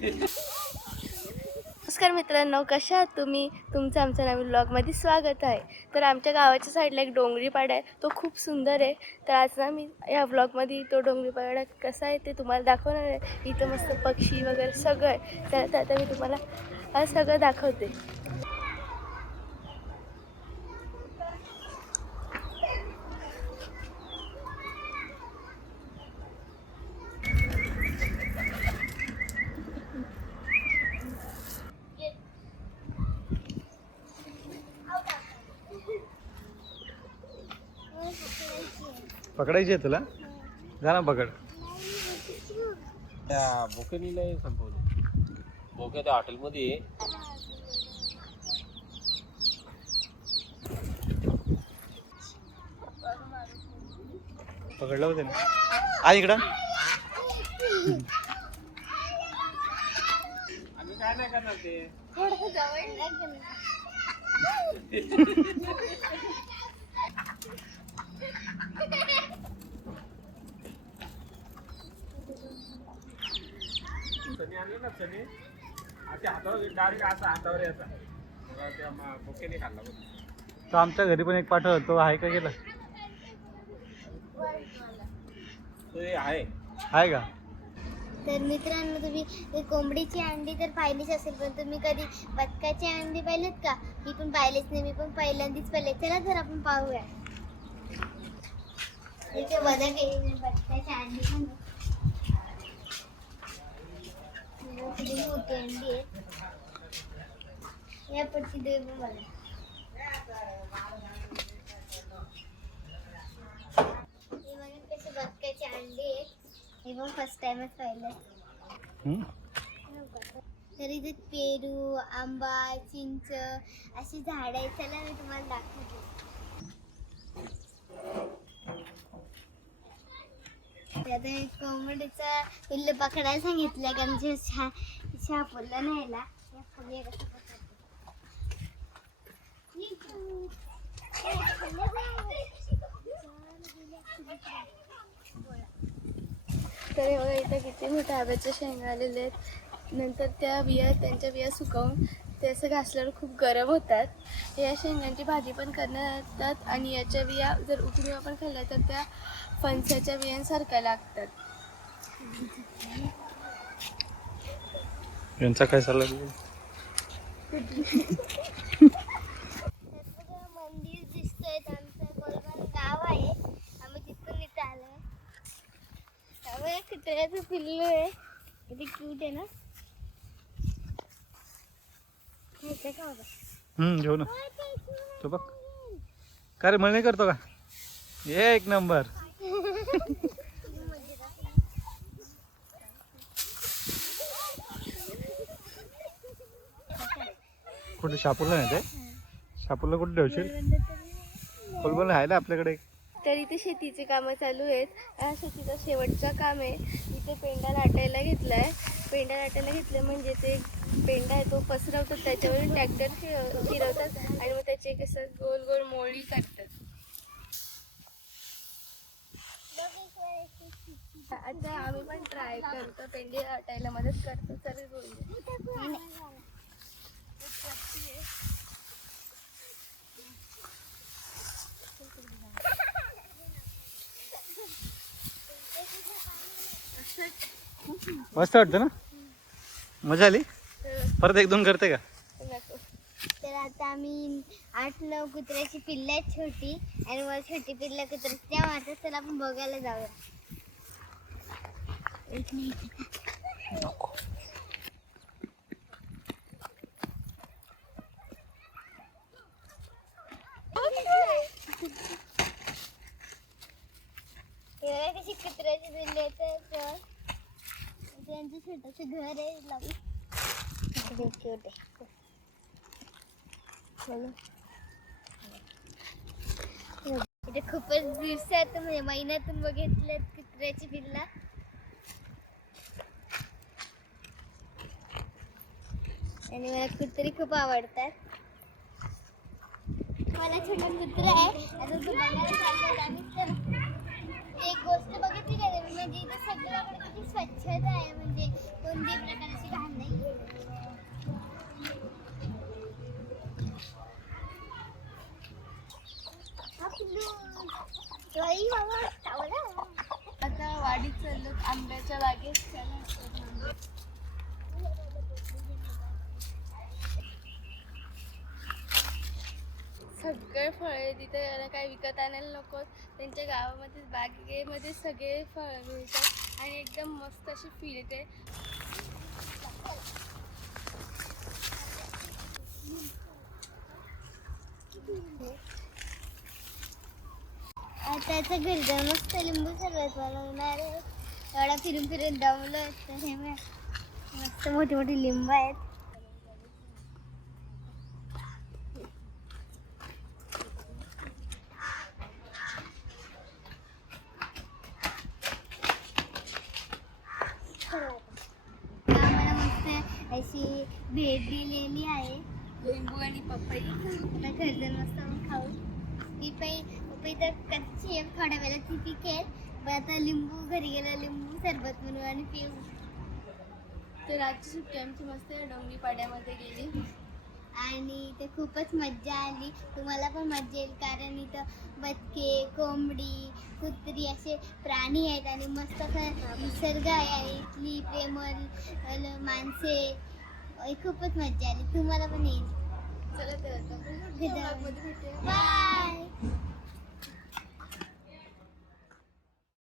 नमस्कार मित्रांनो, कशा आहात तुम्ही? तुमचं आमच्या नवीन ब्लॉगमध्ये स्वागत आहे. तर आमच्या गावाच्या साईडला एक डोंगरीपाडा आहे, तो खूप सुंदर आहे. तर आज ना मी या ब्लॉगमध्ये तो डोंगरीपाडा कसा आहे ते तुम्हाला दाखवणार आहे. इथं मस्त पक्षी वगैरे सगळं आहे. तर आता मी तुम्हाला आज सगळं दाखवते. पकडायची आहे तुला? जा ना पकड. त्या भोकेनीला संपवलं. भोक्या त्या हॉटेलमध्ये पकडलं होतं ना आज इकडं. आम्ही काय नाही करणार ते. सनी आणलं ना सनी आता हातावर डायरेक्ट असा हातावर याचा त्या भोकेने खाल्ला बघ. तो आमच्या घरी पण एक पाठव. तो आहे का गेला? तो आहे आहे का? तर मित्रांनो, तुम्ही कोंबडीची अंडी तर पाहिलीच असेल, पण तुम्ही कधी बदकाची अंडी पाहिलेत का? मी पण पाहिलेच नाही. मी पण पहिल्यांदाच पाहिले. चला तर आपण पाहूया. इथे बदक आहे, बदकाची अंडी पण किती मोठी अंडी आहे. या पट्टी दे मला. हे बघा कशी बदकाची अंडी आहे. हे पण फर्स्ट टाइमच पाहिलं. तर इथे पेरू, आंबा, चिंच अशी झाडं आहेत. चला मी तुम्हाला दाखवते. आता कोंबडीचा पिल्लू पकडायला सांगितलं, कारण जे शापूरला न्यायला तर हे बघा, इथं किती मोठ्या आंब्याच्या शेंगा आलेले आहेत. नंतर त्यांच्या बिया सुकवून ते असं घासल्यावर खूप गरम होतात. या शेंगांची भाजी पण करण्यात येतात आणि याच्या बिया जर उकडून आपण खाल्ल्या तर त्या फणसाच्या बियांसारख्या लागतात. यांचा काय चालला? मंदिर दिसतंय. आमचं कोलगाव गाव आहे. आम्ही तिथून इथं आलोय. त्यामुळे कुत्र्याचं पिल्लू आहे. किती क्यूट आहे ना. घेऊ ना. तो बघ का रे, मला नाही करतो का? एक नंबर. कुठे शापूरला नाही ते? शापूरला कुठे ठेवशील? कोलबल आहे ना आपल्याकडे. तर इथे शेतीचे कामं चालू आहेत. हा शेतीचा शेवटचं काम आहे. इथे पेंडा लाटायला घेतला आहे. पेंडा लाटायला घेतलं म्हणजे ते पेंडा आहे तो पसरवतात, त्याच्यावरून ट्रॅक्टर फिरवतात आणि मग त्याचे कसं गोल गोल मोळी करतात. आता आम्ही पण ट्राय करतो, पेंडे लाटायला मदत करतो. तर मस्त वाटतं ना? मजा आली? परत एक दोन करते का? तर आता आम्ही 8-9 कुत्र्याची पिल्लं आहेत छोटी, आणि मग छोटी पिल्लं कुत्र्याची त्या मारतात. चला आपण बघायला जाऊया. कशी कुत्र्याची पिल्ले आहेत. त्यांचं छोटंसं घर आहे. क्यूट आहे. इथे खूपच दिवसात म्हणजे महिन्यातून बघितलं कुत्र्याची पिल्ला. आणि मला कुत्री खूप आवडतात. मला छोटा कुत्रा आहे. आता तो बघायला चाललोय आम्ही. तर एक गोष्ट बघितली का, म्हणजे इथे सगळ्याकडे किती स्वच्छता आहे. म्हणजे कोणत्याही प्रकारची घाण आमच्या बागेत चला. सगळे फळे तिथे याला काही विकत आणायला नको. त्यांच्या गावामध्ये बागेमध्ये सगळे फळ मिळतात आणि एकदम मस्त अशी फील येते. त्याचं घरी जाऊन मस्त लिंबू सरबत बनवणार आहे. एवढा फिरून फिरून दमलो तर हे बघ, मस्त मोठी मोठी लिंबू आहेत. आम्हाला मस्त अशी भेट दिलेली आहे लिंबू आणि पपई. आता घरी जाऊन मस्त मग खाऊ. पपई तर कच्ची आहे, थोड्या वेळात ती पिकेल. पण आता लिंबू घरी गेलं, लिंबू सरबत बनवू आणि पिऊ. तर आजची सुट्टी आमची मस्त डोंगरी पाड्यामध्ये गेली आणि ते खूपच मज्जा आली. तुम्हाला पण मज्जा येईल, कारण इथं बदके, कोंबडी, कुत्री असे प्राणी आहेत आणि मस्त असं निसर्ग आहे आणि इथली प्रेमळ माणसे. खूपच मज्जा आली. तुम्हाला पण येईल. चला तर आता बाय.